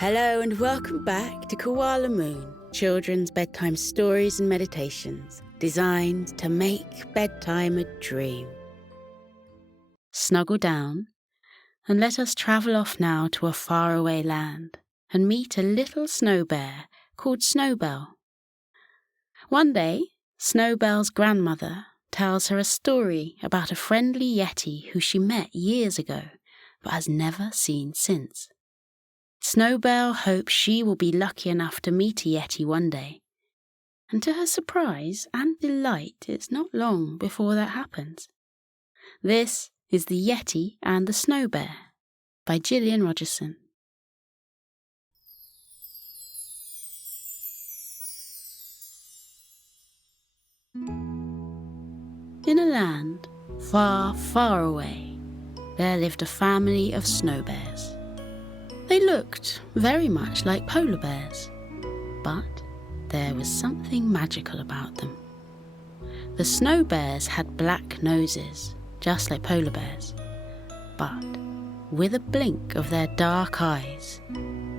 Hello and welcome back to Koala Moon, children's bedtime stories and meditations designed to make bedtime a dream. Snuggle down and let us travel off now to a faraway land and meet a little snow bear called Snowbell. One day, Snowbell's grandmother tells her a story about a friendly Yeti who she met years ago but has never seen since. Snowbell hopes she will be lucky enough to meet a Yeti one day, and to her surprise and delight, it's not long before that happens. This is The Yeti and the Snow Bear by Gillian Rogerson. In a land far, far away, there lived a family of snow bears. They looked very much like polar bears, but there was something magical about them. The snow bears had black noses, just like polar bears, but with a blink of their dark eyes,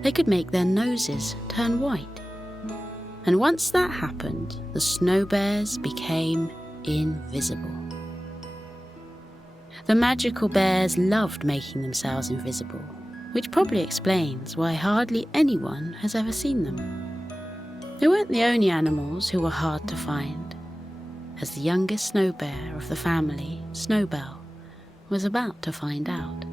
they could make their noses turn white. And once that happened, the snow bears became invisible. The magical bears loved making themselves invisible, which probably explains why hardly anyone has ever seen them. They weren't the only animals who were hard to find, as the youngest snow bear of the family, Snowbell, was about to find out.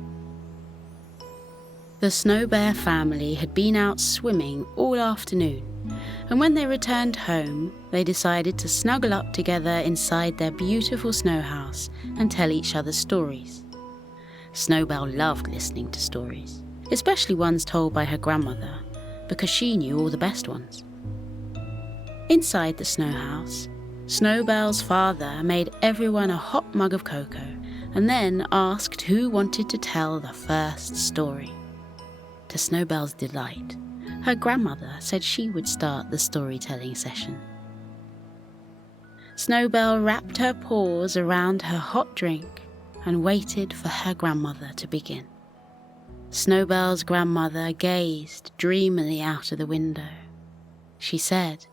The snow bear family had been out swimming all afternoon, and when they returned home, they decided to snuggle up together inside their beautiful snow house and tell each other stories. Snowbell loved listening to stories, especially ones told by her grandmother, because she knew all the best ones. Inside the snow house, Snowbell's father made everyone a hot mug of cocoa and then asked who wanted to tell the first story. To Snowbell's delight, her grandmother said she would start the storytelling session. Snowbell wrapped her paws around her hot drink and waited for her grandmother to begin. Snowbell's grandmother gazed dreamily out of the window. She said,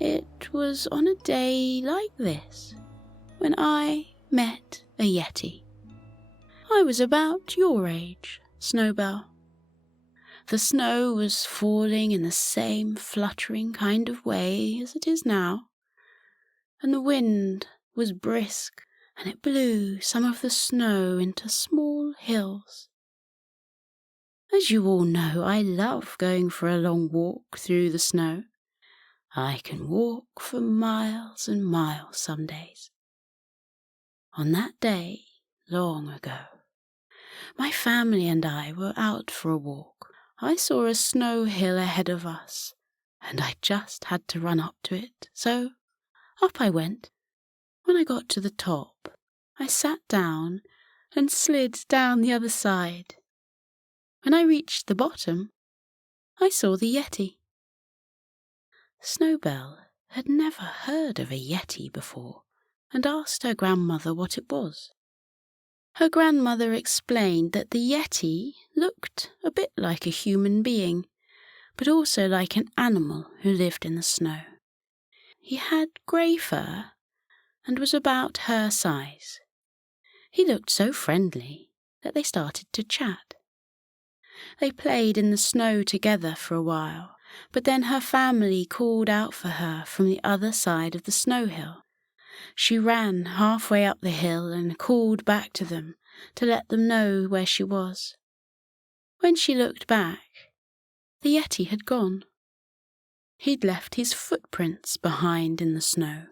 "It was on a day like this when I met a Yeti. I was about your age, Snowbell. The snow was falling in the same fluttering kind of way as it is now, and the wind was brisk, and it blew some of the snow into small hills. As you all know, I love going for a long walk through the snow. I can walk for miles and miles some days. On that day, long ago, my family and I were out for a walk. I saw a snow hill ahead of us, and I just had to run up to it, so up I went. When I got to the top, I sat down and slid down the other side. When I reached the bottom, I saw the Yeti." Snowbell had never heard of a Yeti before and asked her grandmother what it was. Her grandmother explained that the Yeti looked a bit like a human being, but also like an animal who lived in the snow. He had grey fur and was about her size. He looked so friendly that they started to chat. They played in the snow together for a while, but then her family called out for her from the other side of the snow hill. She ran halfway up the hill and called back to them to let them know where she was. When she looked back, the Yeti had gone. He'd left his footprints behind in the snow,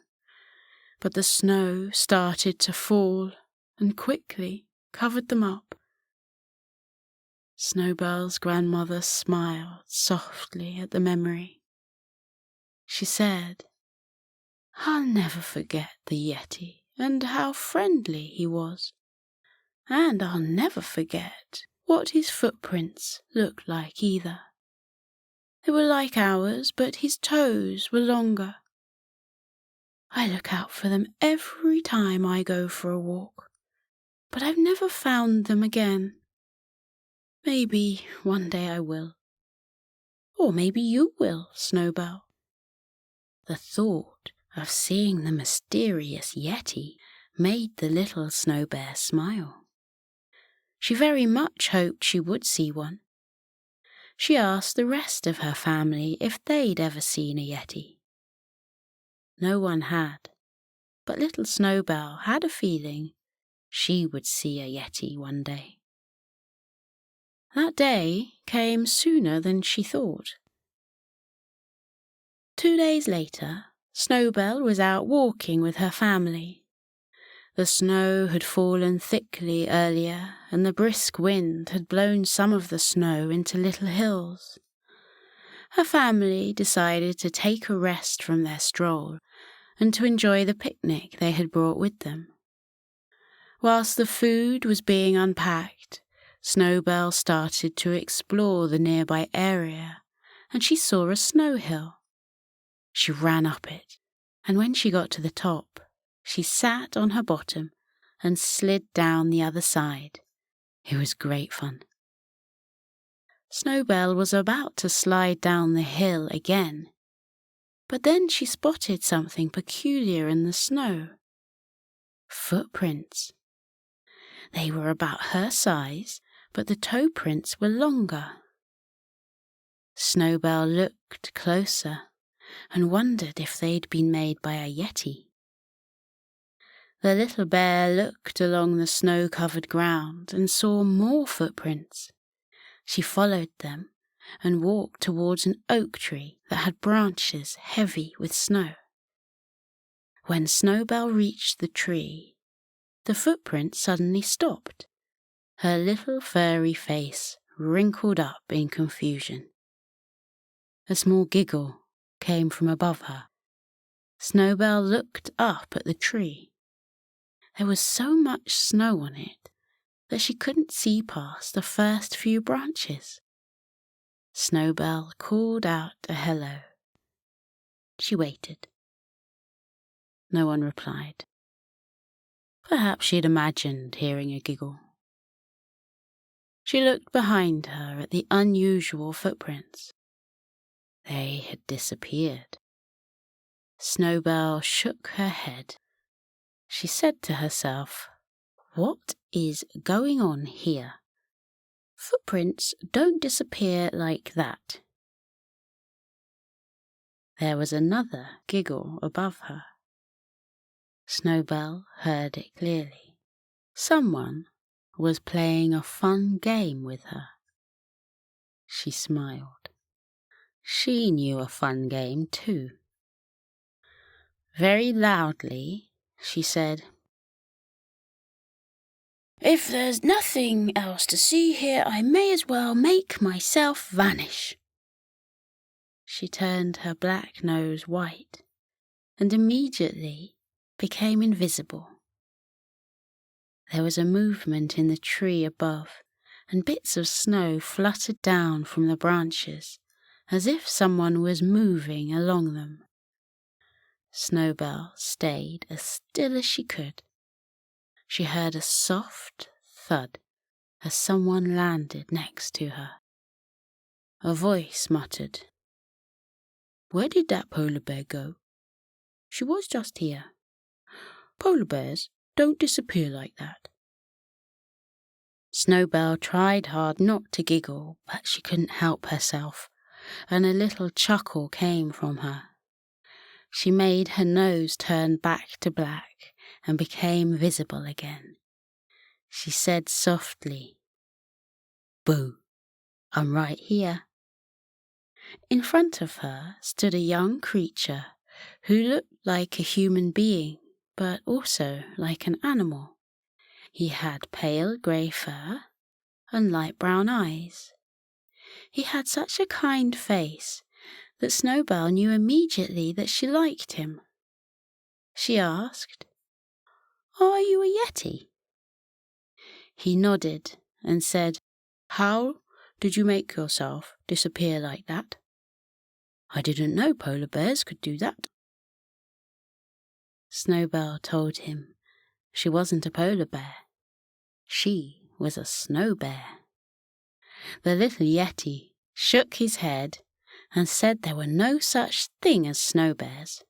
but the snow started to fall and quickly covered them up. Snowbell's grandmother smiled softly at the memory. She said, "I'll never forget the Yeti and how friendly he was. And I'll never forget what his footprints looked like either. They were like ours, but his toes were longer. I look out for them every time I go for a walk, but I've never found them again. Maybe one day I will. Or maybe you will, Snowbell. The thought of seeing the mysterious Yeti made the little Snow Bear smile. She very much hoped she would see one. She asked the rest of her family if they'd ever seen a Yeti. No one had, but little Snowbell had a feeling she would see a Yeti one day. That day came sooner than she thought. 2 days later, Snowbell was out walking with her family. The snow had fallen thickly earlier, and the brisk wind had blown some of the snow into little hills. Her family decided to take a rest from their stroll and to enjoy the picnic they had brought with them. Whilst the food was being unpacked, Snowbell started to explore the nearby area, and she saw a snow hill. She ran up it, and when she got to the top, she sat on her bottom and slid down the other side. It was great fun. Snowbell was about to slide down the hill again, but then she spotted something peculiar in the snow. Footprints. They were about her size, but the toe prints were longer. Snowbell looked closer and wondered if they'd been made by a Yeti. The little bear looked along the snow-covered ground and saw more footprints. She followed them and walked towards an oak tree that had branches heavy with snow. When Snowbell reached the tree, the footprint suddenly stopped. Her little furry face wrinkled up in confusion. A small giggle came from above her. Snowbell looked up at the tree. There was so much snow on it that she couldn't see past the first few branches. Snowbell called out a hello. She waited. No one replied. Perhaps she'd imagined hearing a giggle. She looked behind her at the unusual footprints. They had disappeared. Snowbell shook her head. She said to herself, "What is going on here? Footprints don't disappear like that." There was another giggle above her. Snowbell heard it clearly. Someone was playing a fun game with her. She smiled. She knew a fun game too. Very loudly, she said, "If there's nothing else to see here, I may as well make myself vanish." She turned her black nose white and immediately became invisible. There was a movement in the tree above, and bits of snow fluttered down from the branches, as if someone was moving along them. Snowbell stayed as still as she could. She heard a soft thud as someone landed next to her. A voice muttered, "Where did that polar bear go? She was just here. Polar bears don't disappear like that." Snowbell tried hard not to giggle, but she couldn't help herself, and a little chuckle came from her. She made her nose turn back to black and became visible again. She said softly, "Boo, I'm right here." In front of her stood a young creature who looked like a human being, but also like an animal. He had pale grey fur and light brown eyes. He had such a kind face that Snowbell knew immediately that she liked him. She asked, "Are you a Yeti?" He nodded and said, "How did you make yourself disappear like that? I didn't know polar bears could do that." Snowbell told him she wasn't a polar bear. She was a snow bear. The little Yeti shook his head and said there were no such thing as snow bears.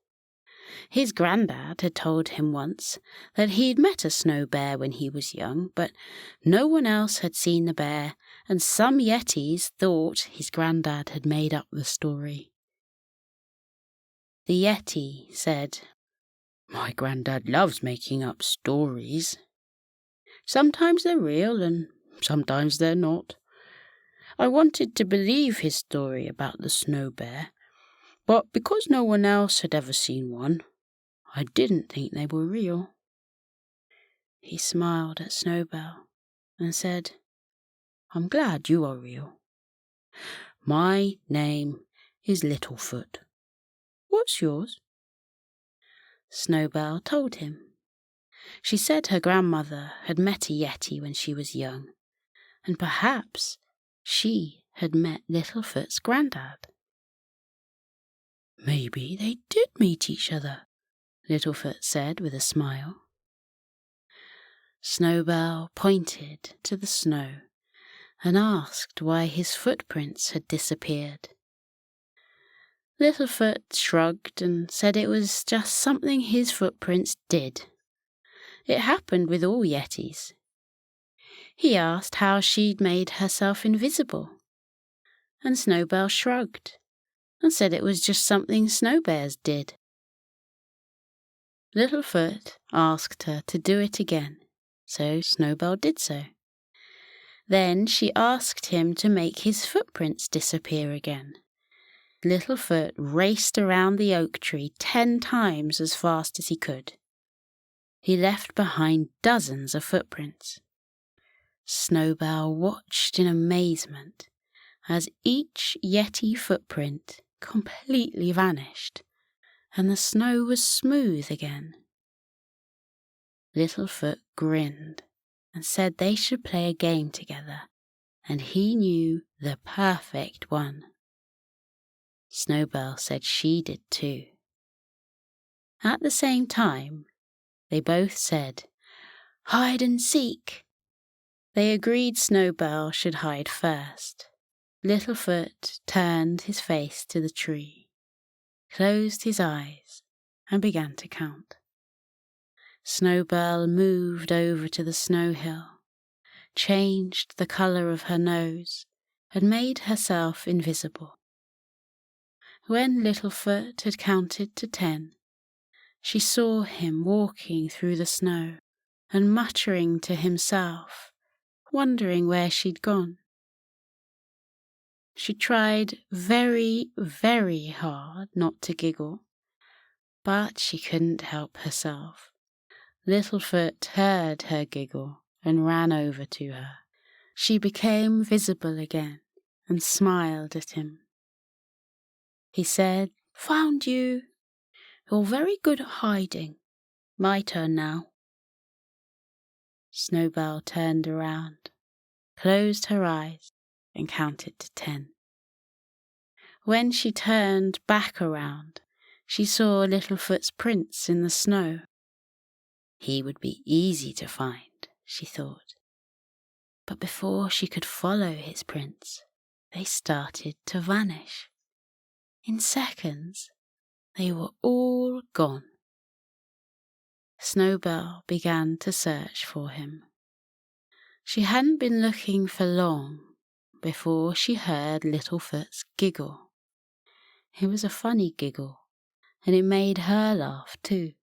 His granddad had told him once that he'd met a snow bear when he was young, but no one else had seen the bear, and some Yetis thought his granddad had made up the story. The Yeti said, "My granddad loves making up stories. Sometimes they're real and sometimes they're not. I wanted to believe his story about the snow bear, but because no one else had ever seen one, I didn't think they were real." He smiled at Snowbell and said, "I'm glad you are real. My name is Littlefoot. What's yours?" Snowbell told him. She said her grandmother had met a Yeti when she was young, and perhaps she had met Littlefoot's granddad. "Maybe they did meet each other," Littlefoot said with a smile. Snowbell pointed to the snow and asked why his footprints had disappeared. Littlefoot shrugged and said it was just something his footprints did. It happened with all Yetis. He asked how she'd made herself invisible, and Snowbell shrugged and said it was just something snow bears did. Littlefoot asked her to do it again, so Snowbell did so. Then she asked him to make his footprints disappear again. Littlefoot raced around the oak tree 10 times as fast as he could. He left behind dozens of footprints. Snowbell watched in amazement as each Yeti footprint completely vanished and the snow was smooth again. Littlefoot grinned and said they should play a game together, and he knew the perfect one. Snowbell said she did too. At the same time, they both said, "Hide and seek." They agreed Snowbell should hide first. Littlefoot turned his face to the tree, closed his eyes, and began to count. Snowbell moved over to the snow hill, changed the colour of her nose, and made herself invisible. When Littlefoot had counted to 10, she saw him walking through the snow and muttering to himself, wondering where she'd gone. She tried very, very hard not to giggle, but she couldn't help herself. Littlefoot heard her giggle and ran over to her. She became visible again and smiled at him. He said, "Found you. You're very good at hiding. My turn now." Snowbell turned around, closed her eyes, and counted to 10. When she turned back around, she saw Littlefoot's prints in the snow. He would be easy to find, she thought. But before she could follow his prints, they started to vanish. In seconds, they were all gone. Snowbell began to search for him. She hadn't been looking for long before she heard Littlefoot's giggle. It was a funny giggle, and it made her laugh too.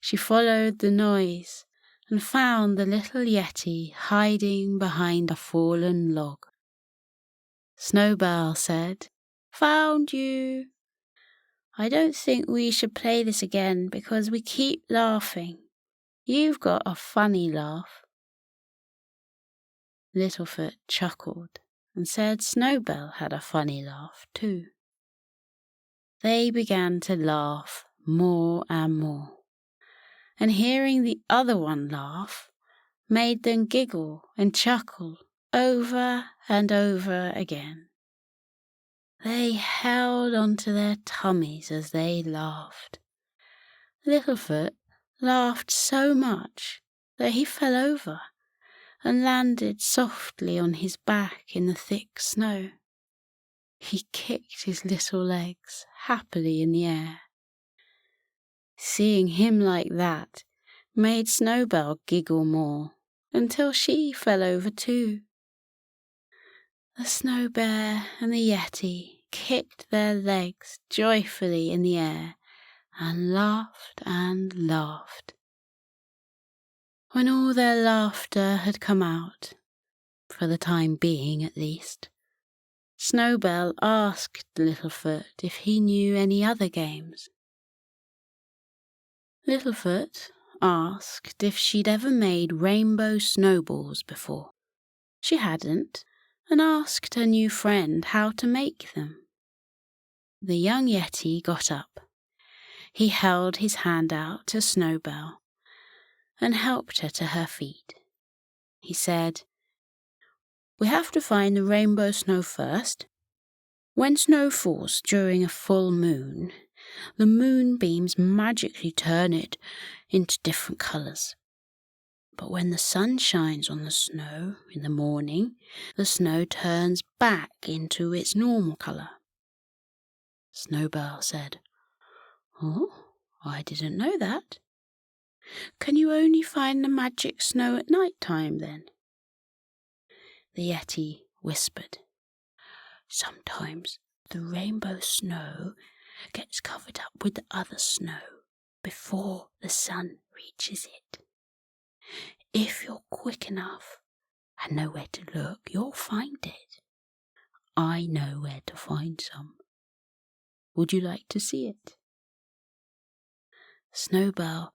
She followed the noise and found the little Yeti hiding behind a fallen log. Snowbell said, "Found you. I don't think we should play this again because we keep laughing. You've got a funny laugh." Littlefoot chuckled and said Snowbell had a funny laugh too. They began to laugh more and more, and hearing the other one laugh made them giggle and chuckle over and over again. They held onto their tummies as they laughed. Littlefoot laughed so much that he fell over, and landed softly on his back in the thick snow. He kicked his little legs happily in the air. Seeing him like that made Snowbell giggle more, until she fell over too. The Snow Bear and the Yeti kicked their legs joyfully in the air and laughed and laughed. When all their laughter had come out, for the time being at least, Snowbell asked Littlefoot if he knew any other games. Littlefoot asked if she'd ever made rainbow snowballs before. She hadn't, and asked her new friend how to make them. The young Yeti got up. He held his hand out to Snowbell and helped her to her feet. He said, "We have to find the rainbow snow first. When snow falls during a full moon, the moonbeams magically turn it into different colours. But when the sun shines on the snow in the morning, the snow turns back into its normal colour." Snowbell said, "Oh, I didn't know that. Can you only find the magic snow at night time then?" The Yeti whispered, "Sometimes the rainbow snow gets covered up with the other snow before the sun reaches it. If you're quick enough and know where to look, you'll find it. I know where to find some. Would you like to see it?" Snowbell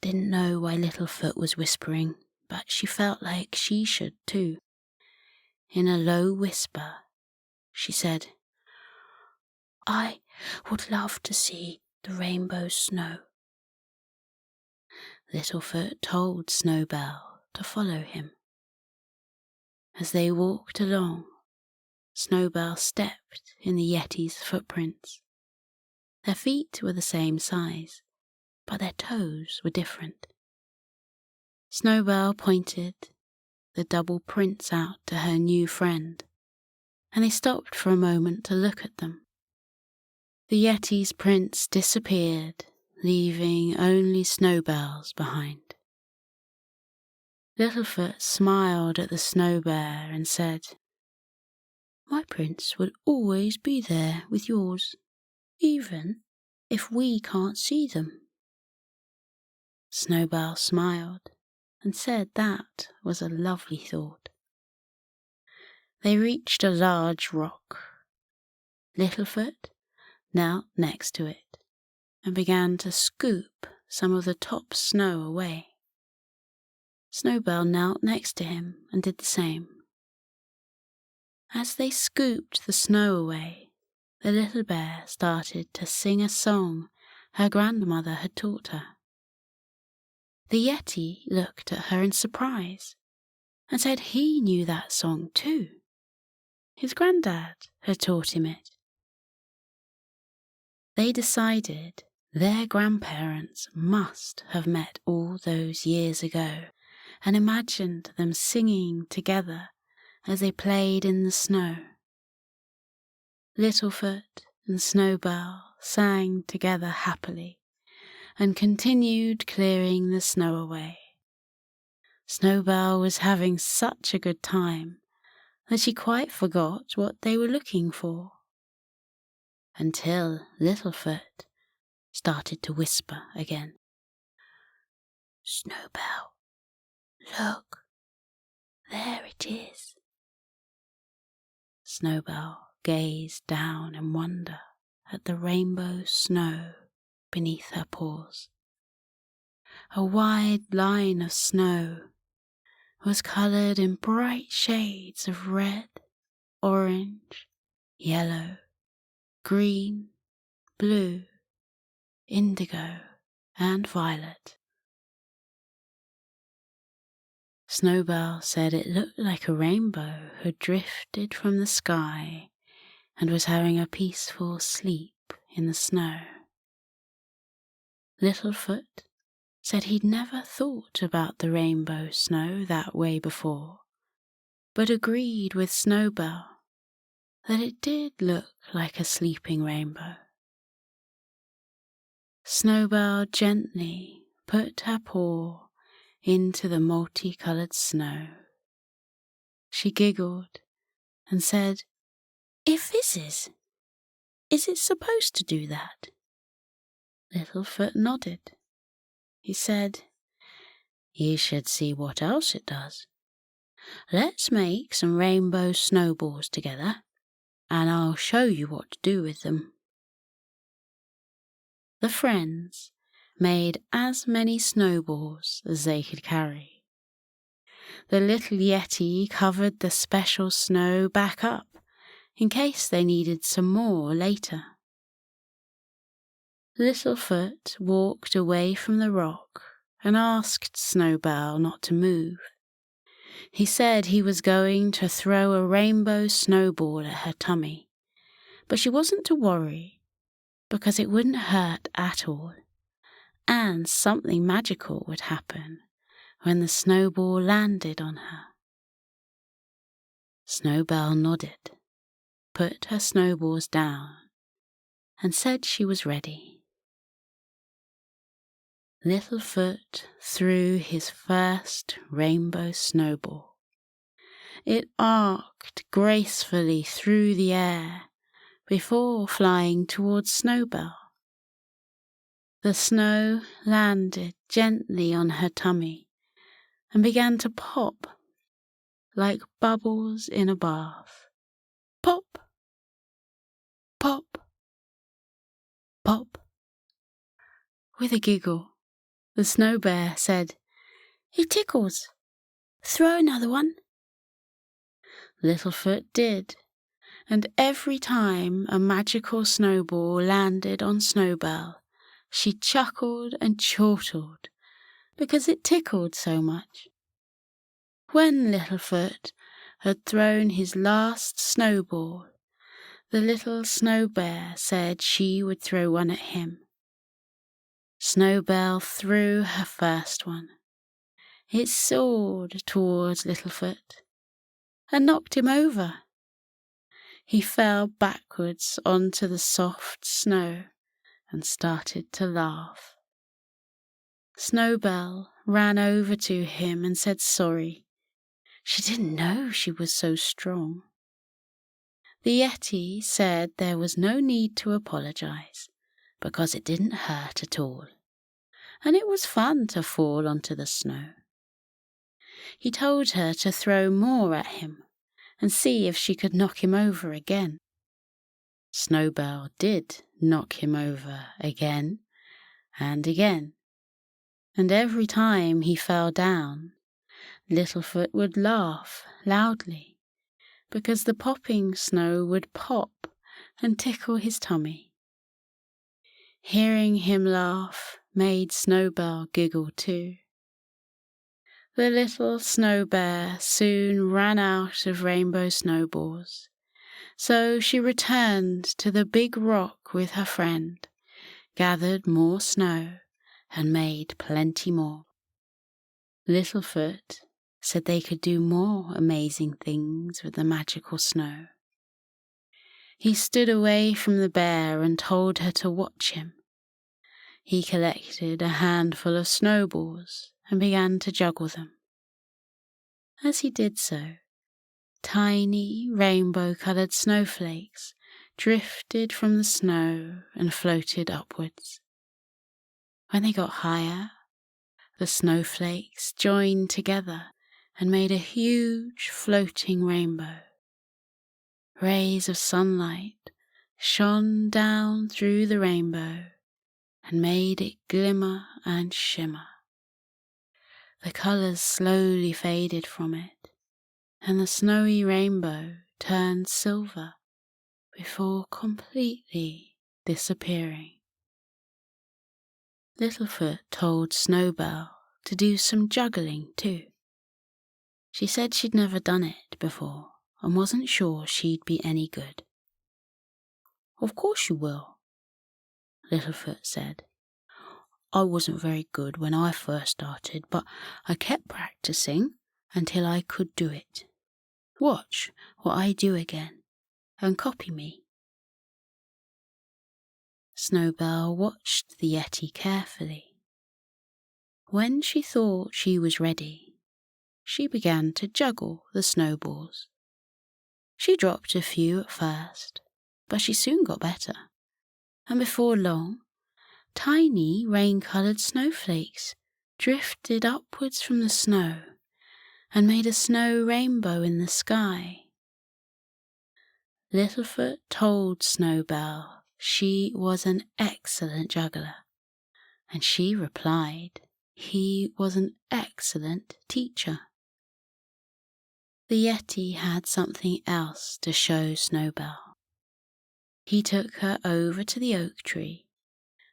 didn't know why Littlefoot was whispering, but she felt like she should too. In a low whisper, she said, "I would love to see the rainbow snow." Littlefoot told Snowbell to follow him. As they walked along, Snowbell stepped in the Yeti's footprints. Their feet were the same size, but their toes were different. Snowbell pointed the double prints out to her new friend, and they stopped for a moment to look at them. The Yeti's prints disappeared, leaving only Snowbell's behind. Littlefoot smiled at the Snow Bear and said, "My prints will always be there with yours, even if we can't see them." Snowbell smiled and said that was a lovely thought. They reached a large rock. Littlefoot knelt next to it and began to scoop some of the top snow away. Snowbell knelt next to him and did the same. As they scooped the snow away, the little bear started to sing a song her grandmother had taught her. The Yeti looked at her in surprise and said he knew that song too. His granddad had taught him it. They decided their grandparents must have met all those years ago and imagined them singing together as they played in the snow. Littlefoot and Snowbell sang together happily and continued clearing the snow away. Snowbell was having such a good time that she quite forgot what they were looking for, until Littlefoot started to whisper again. "Snowbell, look, there it is." Snowbell gazed down in wonder at the rainbow snow beneath her paws. A wide line of snow was coloured in bright shades of red, orange, yellow, green, blue, indigo, and violet. Snowbell said it looked like a rainbow had drifted from the sky and was having a peaceful sleep in the snow. Littlefoot said he'd never thought about the rainbow snow that way before, but agreed with Snowbell that it did look like a sleeping rainbow. Snowbell gently put her paw into the multicolored snow. She giggled and said, "It fizzes. Is it supposed to do that?" Littlefoot nodded. He said, "You should see what else it does. Let's make some rainbow snowballs together, and I'll show you what to do with them." The friends made as many snowballs as they could carry. The little Yeti covered the special snow back up in case they needed some more later. Littlefoot walked away from the rock and asked Snowbell not to move. He said he was going to throw a rainbow snowball at her tummy, but she wasn't to worry because it wouldn't hurt at all, and something magical would happen when the snowball landed on her. Snowbell nodded, put her snowballs down, and said she was ready. Littlefoot threw his first rainbow snowball. It arced gracefully through the air before flying towards Snowbell. The snow landed gently on her tummy and began to pop like bubbles in a bath. Pop, pop, pop. With a giggle, the Snow Bear said, "It tickles. Throw another one." Littlefoot did, and every time a magical snowball landed on Snowbell, she chuckled and chortled because it tickled so much. When Littlefoot had thrown his last snowball, the little Snow Bear said she would throw one at him. Snowbell threw her first one. It soared towards Littlefoot and knocked him over. He fell backwards onto the soft snow and started to laugh. Snowbell ran over to him and said sorry. She didn't know she was so strong. The Yeti said there was no need to apologize because it didn't hurt at all, and it was fun to fall onto the snow. He told her to throw more at him and see if she could knock him over again. Snowbell did knock him over again and again, and every time he fell down, Littlefoot would laugh loudly because the popping snow would pop and tickle his tummy. Hearing him laugh made Snowbell giggle too. The little Snow Bear soon ran out of rainbow snowballs, so she returned to the big rock with her friend, gathered more snow, and made plenty more. Littlefoot said they could do more amazing things with the magical snow. He stood away from the bear and told her to watch him. He collected a handful of snowballs and began to juggle them. As he did so, tiny rainbow-coloured snowflakes drifted from the snow and floated upwards. When they got higher, the snowflakes joined together and made a huge floating rainbow. Rays of sunlight shone down through the rainbow and made it glimmer and shimmer. The colours slowly faded from it, and the snowy rainbow turned silver before completely disappearing. Littlefoot told Snowbell to do some juggling too. She said she'd never done it before and wasn't sure she'd be any good. "Of course you will," Littlefoot said. I wasn't very good when I first started, but I kept practicing until I could do it. Watch what I do again and copy me." Snowbell watched the Yeti carefully. When she thought she was ready, she began to juggle the snowballs. She dropped a few at first, but she soon got better, and before long, tiny rain-coloured snowflakes drifted upwards from the snow and made a snow rainbow in the sky. Littlefoot told Snowbell she was an excellent juggler, and she replied he was an excellent teacher. The Yeti had something else to show Snowbell. He took her over to the oak tree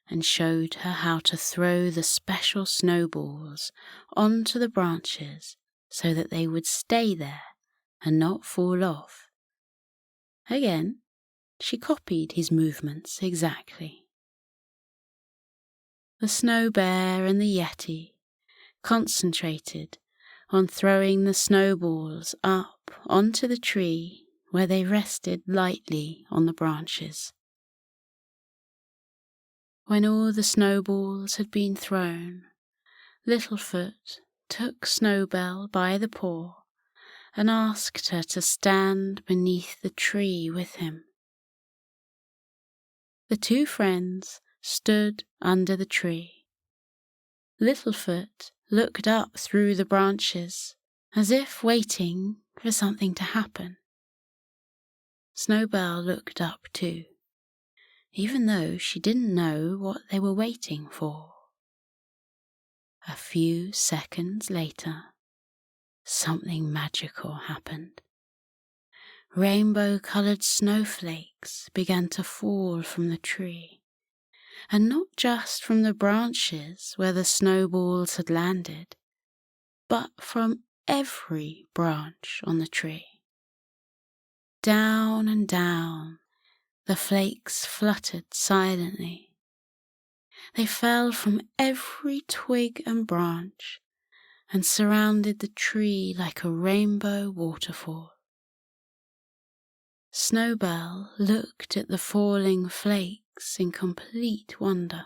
and showed her how to throw the special snowballs onto the branches so that they would stay there and not fall off. Again, she copied his movements exactly. The Snow Bear and the Yeti concentrated on throwing the snowballs up onto the tree where they rested lightly on the branches. When all the snowballs had been thrown, Littlefoot took Snowbell by the paw and asked her to stand beneath the tree with him. The two friends stood under the tree. Littlefoot looked up through the branches, as if waiting for something to happen. Snowbell looked up too, even though she didn't know what they were waiting for. A few seconds later, something magical happened. Rainbow-coloured snowflakes began to fall from the tree, and not just from the branches where the snowballs had landed, but from every branch on the tree. Down and down, the flakes fluttered silently. They fell from every twig and branch and surrounded the tree like a rainbow waterfall. Snowbell looked at the falling flakes in complete wonder.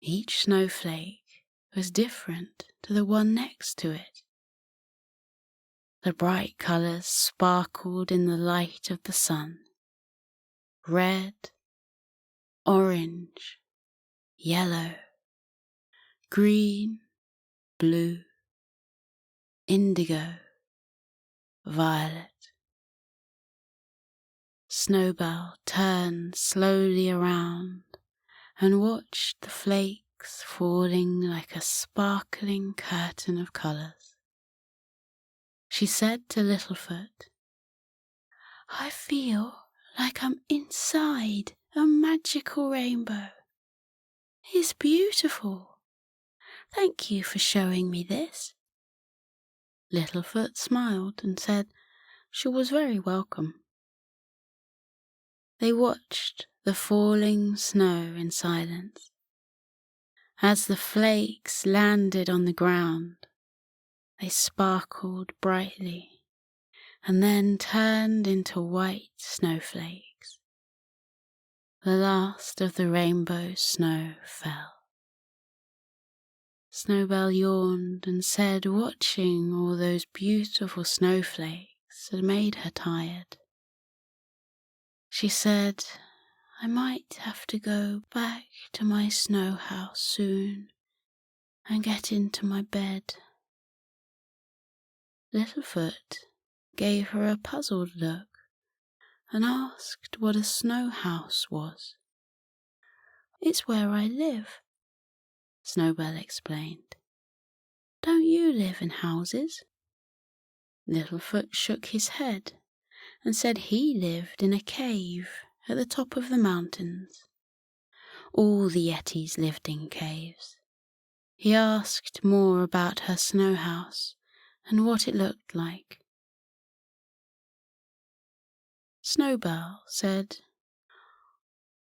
Each snowflake was different to the one next to it. The bright colours sparkled in the light of the sun. Red, orange, yellow, green, blue, indigo, violet. Snowbell turned slowly around and watched the flakes falling like a sparkling curtain of colours. She said to Littlefoot, "I feel like I'm inside a magical rainbow. It's beautiful. Thank you for showing me this." Littlefoot smiled and said she was very welcome. They watched the falling snow in silence. As the flakes landed on the ground, they sparkled brightly and then turned into white snowflakes. The last of the rainbow snow fell. Snowbell yawned and said watching all those beautiful snowflakes had made her tired. She said, "I might have to go back to my snow house soon and get into my bed." Littlefoot gave her a puzzled look and asked what a snow house was. "It's where I live," Snowbell explained. "Don't you live in houses?" Littlefoot shook his head and said he lived in a cave at the top of the mountains. All the Yetis lived in caves. He asked more about her snow house and what it looked like. Snowbell said,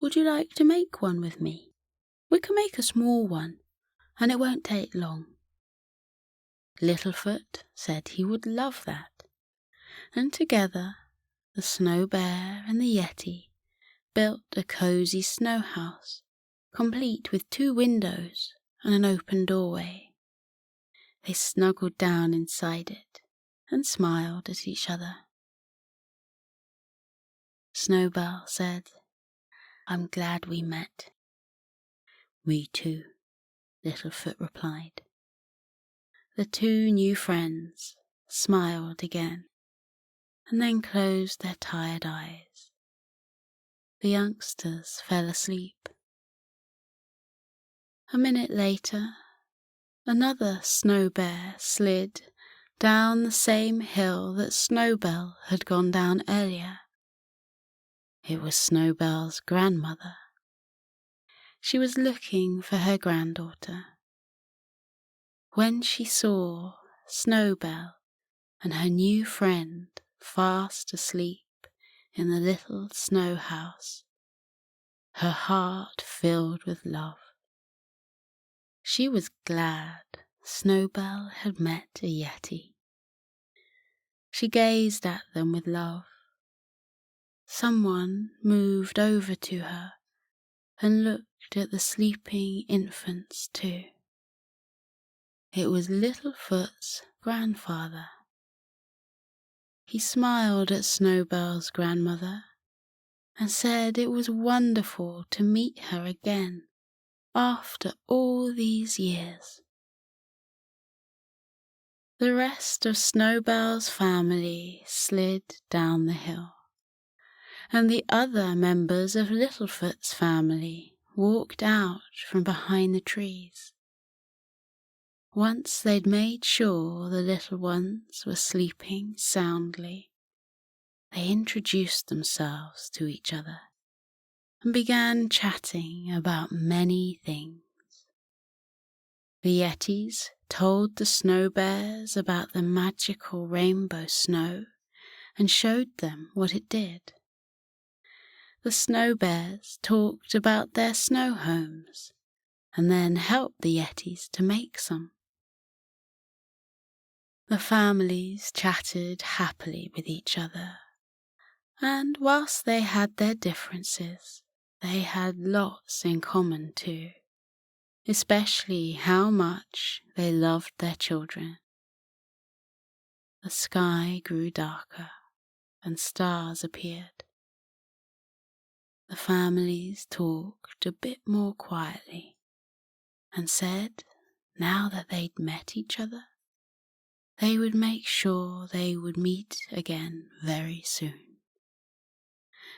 "Would you like to make one with me?" We can make a small one, and it won't take long." Littlefoot said he would love that, and together the Snow Bear and the Yeti built a cosy snow house, complete with 2 windows and an open doorway. They snuggled down inside it and smiled at each other. Snowbell said, "I'm glad we met." "Me too," Littlefoot replied. The 2 new friends smiled again, and then closed their tired eyes. The youngsters fell asleep. A minute later, another Snow Bear slid down the same hill that Snowbell had gone down earlier. It was Snowbell's grandmother. She was looking for her granddaughter. When she saw Snowbell and her new friend fast asleep in the little snow house, her heart filled with love. She was glad Snowbell had met a Yeti. She gazed at them with love. Someone moved over to her and looked at the sleeping infants too. It was Littlefoot's grandfather. He smiled at Snowbell's grandmother and said it was wonderful to meet her again after all these years. The rest of Snowbell's family slid down the hill, and the other members of Littlefoot's family walked out from behind the trees. Once they'd made sure the little ones were sleeping soundly, they introduced themselves to each other and began chatting about many things. The Yetis told the Snow Bears about the magical rainbow snow and showed them what it did. The Snow Bears talked about their snow homes and then helped the Yetis to make some. The families chatted happily with each other, and whilst they had their differences, they had lots in common too, especially how much they loved their children. The sky grew darker and stars appeared. The families talked a bit more quietly and said now that they'd met each other, they would make sure they would meet again very soon.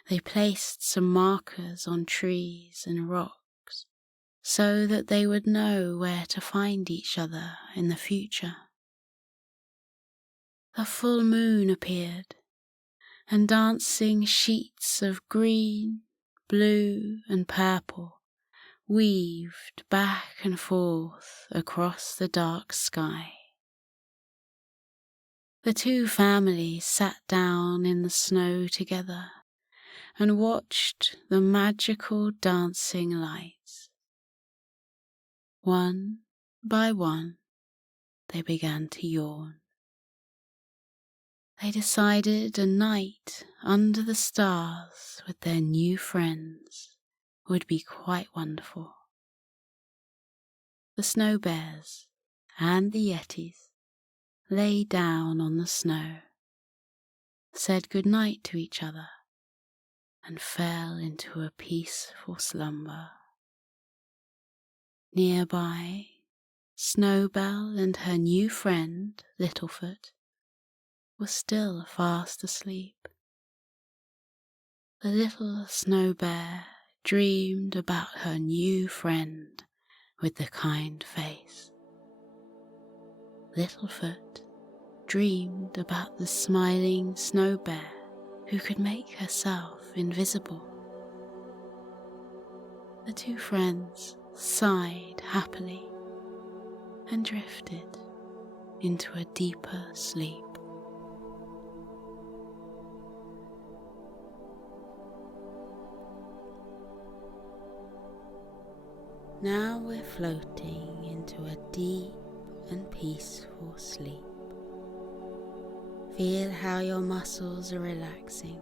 They placed some markers on trees and rocks so that they would know where to find each other in the future. The full moon appeared, and dancing sheets of green, blue, and purple weaved back and forth across the dark sky. The 2 families sat down in the snow together and watched the magical dancing lights. One by one, they began to yawn. They decided a night under the stars with their new friends would be quite wonderful. The Snow Bears and the Yetis lay down on the snow, said good night to each other, and fell into a peaceful slumber. Nearby, Snowbell and her new friend, Littlefoot, were still fast asleep. The little Snow Bear dreamed about her new friend with the kind face. Littlefoot dreamed about the smiling Snow Bear who could make herself invisible. The 2 friends sighed happily and drifted into a deeper sleep. Now we're floating into a deep and peaceful sleep. Feel how your muscles are relaxing.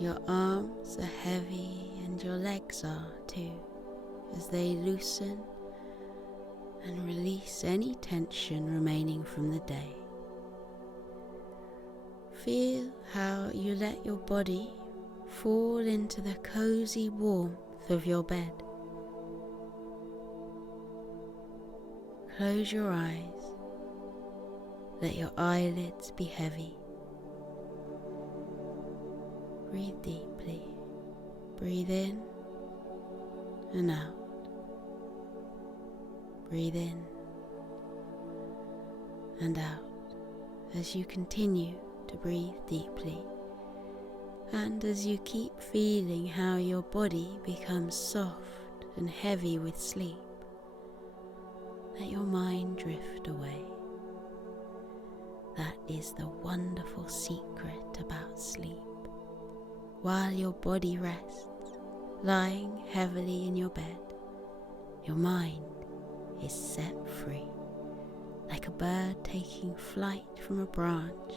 Your arms are heavy and your legs are too, as they loosen and release any tension remaining from the day. Feel how you let your body fall into the cozy warmth of your bed. Close your eyes. Let your eyelids be heavy. Breathe deeply. Breathe in and out. Breathe in and out as you continue to breathe deeply, and as you keep feeling how your body becomes soft and heavy with sleep. Let your mind drift away. That is the wonderful secret about sleep. While your body rests, lying heavily in your bed, your mind is set free, like a bird taking flight from a branch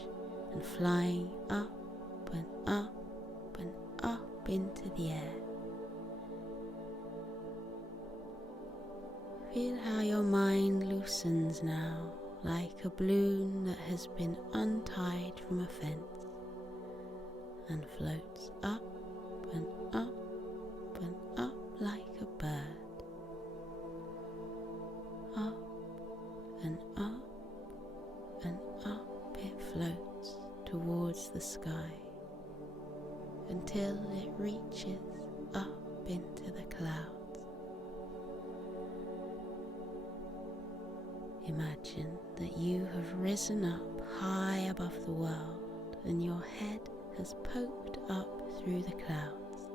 and flying up and up and up into the air. Feel how your mind loosens now, like a balloon that has been untied from a fence, and floats up and up and up like a bird. Up and up and up it floats towards the sky until it reaches up into the clouds. Imagine that you have risen up high above the world and your head has poked up through the clouds.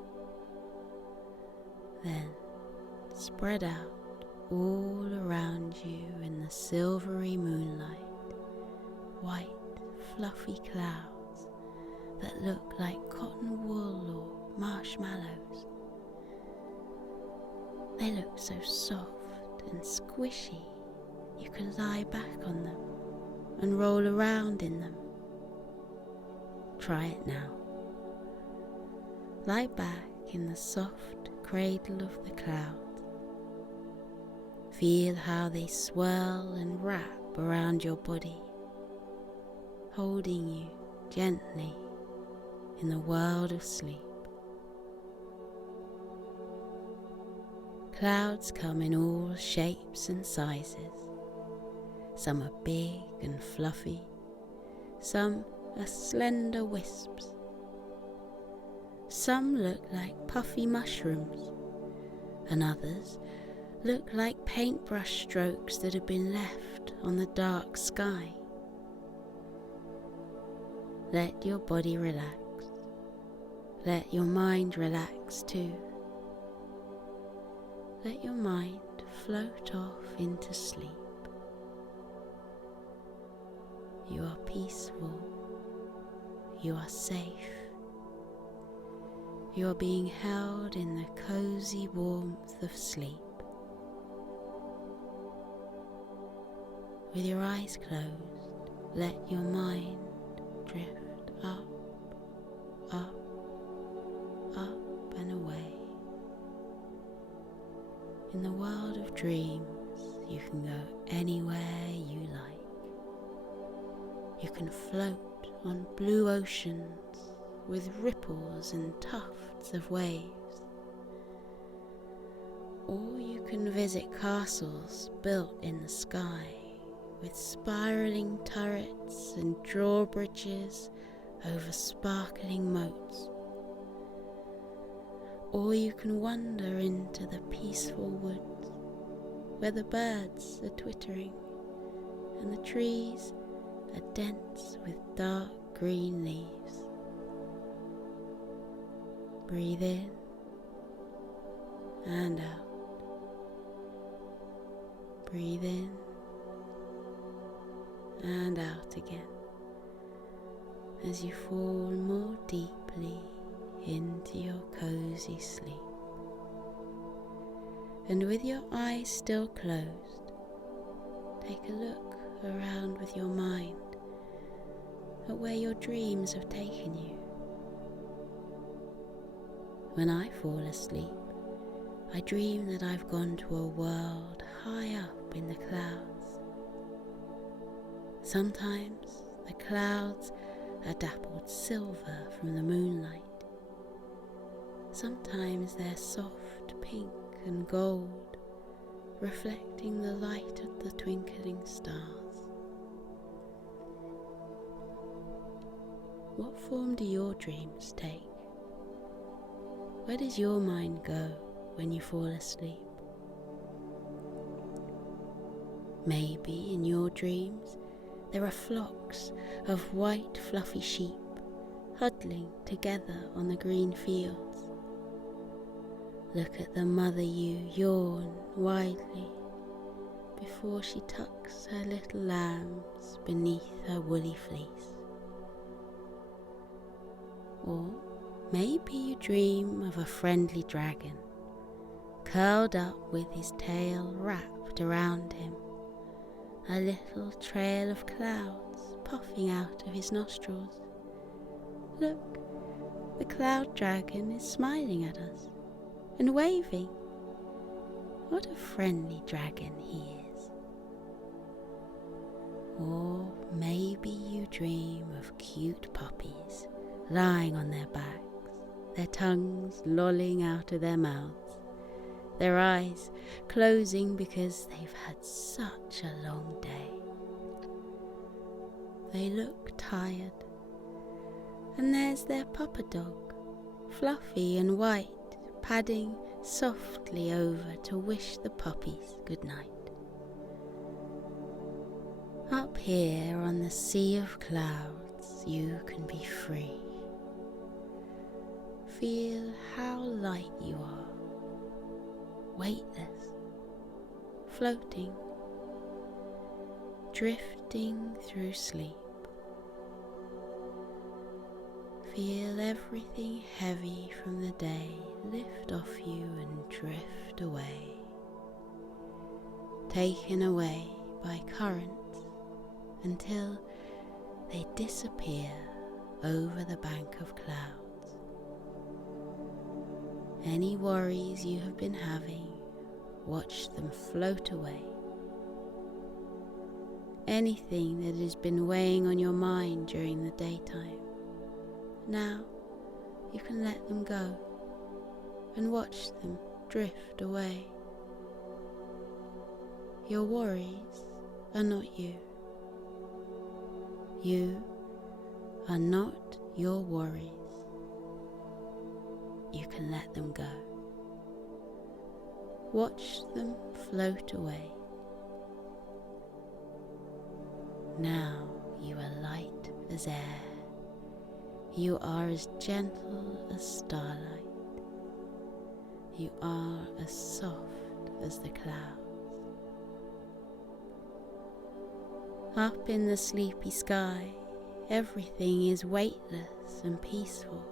Then spread out all around you in the silvery moonlight, white fluffy clouds that look like cotton wool or marshmallows. They look so soft and squishy you can lie back on them and roll around in them. Try it now. Lie back in the soft cradle of the clouds. Feel how they swirl and wrap around your body, holding you gently in the world of sleep. Clouds come in all shapes and sizes. Some are big and fluffy, some are slender wisps. Some look like puffy mushrooms, and others look like paintbrush strokes that have been left on the dark sky. Let your body relax. Let your mind relax too. Let your mind float off into sleep. You are peaceful. You are safe. You are being held in the cozy warmth of sleep. With your eyes closed, let your mind drift up, up, up and away. In the world of dreams, you can go anywhere you like. You can float on blue oceans with ripples and tufts of waves. Or you can visit castles built in the sky with spiraling turrets and drawbridges over sparkling moats. Or you can wander into the peaceful woods where the birds are twittering and the trees are dense with dark green leaves. Breathe in and out. Breathe in and out again as you fall more deeply into your cozy sleep. and with your eyes still closed, take a look around with your mind at where your dreams have taken you. When I fall asleep, I dream that I've gone to a world high up in the clouds. Sometimes the clouds are dappled silver from the moonlight. Sometimes they're soft pink and gold, reflecting the light of the twinkling stars. What form do your dreams take? Where does your mind go when you fall asleep? Maybe in your dreams there are flocks of white fluffy sheep huddling together on the green fields. Look at the mother ewe yawn widely before she tucks her little lambs beneath her woolly fleece. Or maybe you dream of a friendly dragon, curled up with his tail wrapped around him, a little trail of clouds puffing out of his nostrils. Look, the cloud dragon is smiling at us and waving. What a friendly dragon he is. Or maybe you dream of cute puppies lying on their backs, their tongues lolling out of their mouths, their eyes closing because they've had such a long day. They look tired, and there's their papa dog, fluffy and white, padding softly over to wish the puppies good night. Up here on the sea of clouds, you can be free. Feel how light you are, weightless, floating, drifting through sleep. Feel everything heavy from the day lift off you and drift away, taken away by currents until they disappear over the bank of clouds. Any worries you have been having, watch them float away. Anything that has been weighing on your mind during the daytime, now you can let them go and watch them drift away. Your worries are not you. You are not your worries. You can let them go. Watch them float away. Now you are light as air. You are as gentle as starlight. You are as soft as the clouds. Up in the sleepy sky, everything is weightless and peaceful.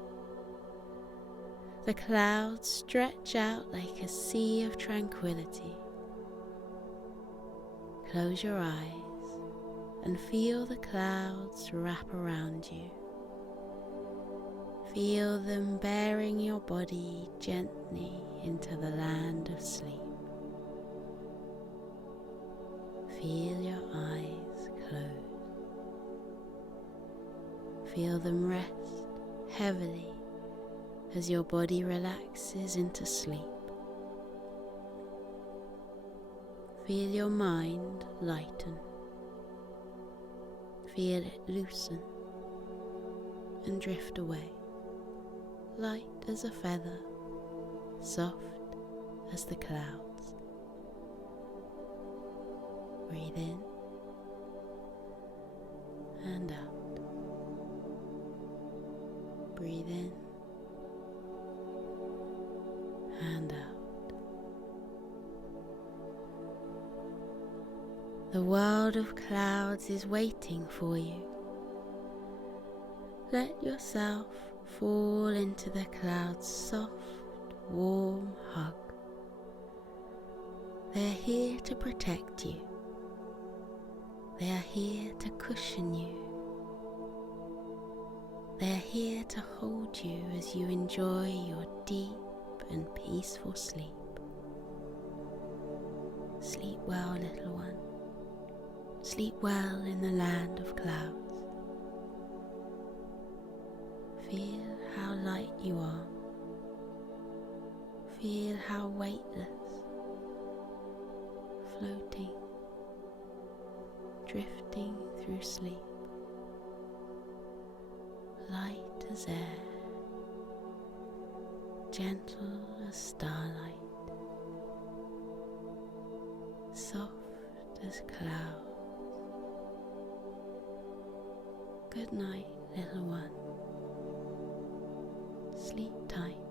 The clouds stretch out like a sea of tranquility. Close your eyes and feel the clouds wrap around you. Feel them bearing your body gently into the land of sleep. Feel your eyes close. Feel them rest heavily as your body relaxes into sleep. Feel your mind lighten. Feel it loosen and drift away, light as a feather, soft as the clouds. Breathe in and out. Breathe in and out. The world of clouds is waiting for you. Let yourself fall into the cloud's soft, warm hug. They are here to protect you. They are here to cushion you. They are here to hold you as you enjoy your deep and peaceful sleep. Sleep well, little one. Sleep well in the land of clouds. Feel how light you are. Feel how weightless, floating, drifting through sleep, light as air, gentle as starlight, soft as clouds. Good night, little one. Sleep tight.